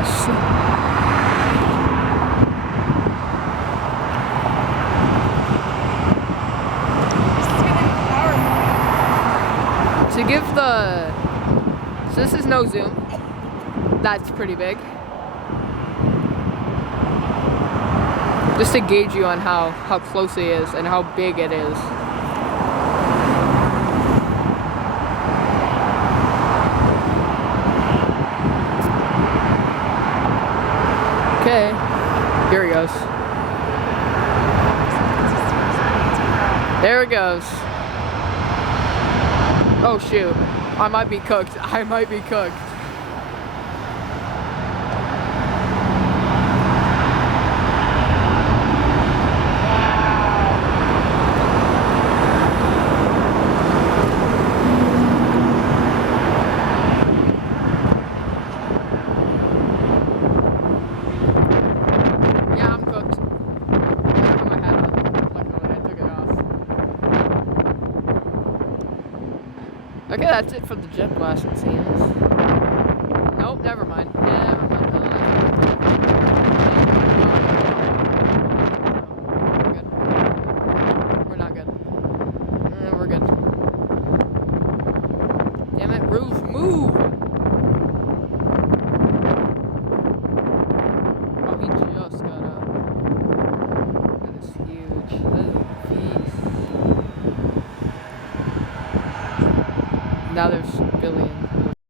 this. To give the... So this is no zoom. That's pretty big. Just to gauge you on how close it is and how big it is. Okay, here it goes. There it goes. Oh shoot, I might be cooked. I might be cooked. Yeah, I'm cooked. I put my hat on. Luckily, I took it off. Okay, that's it for the jet blast, it seems. Nope, never mind.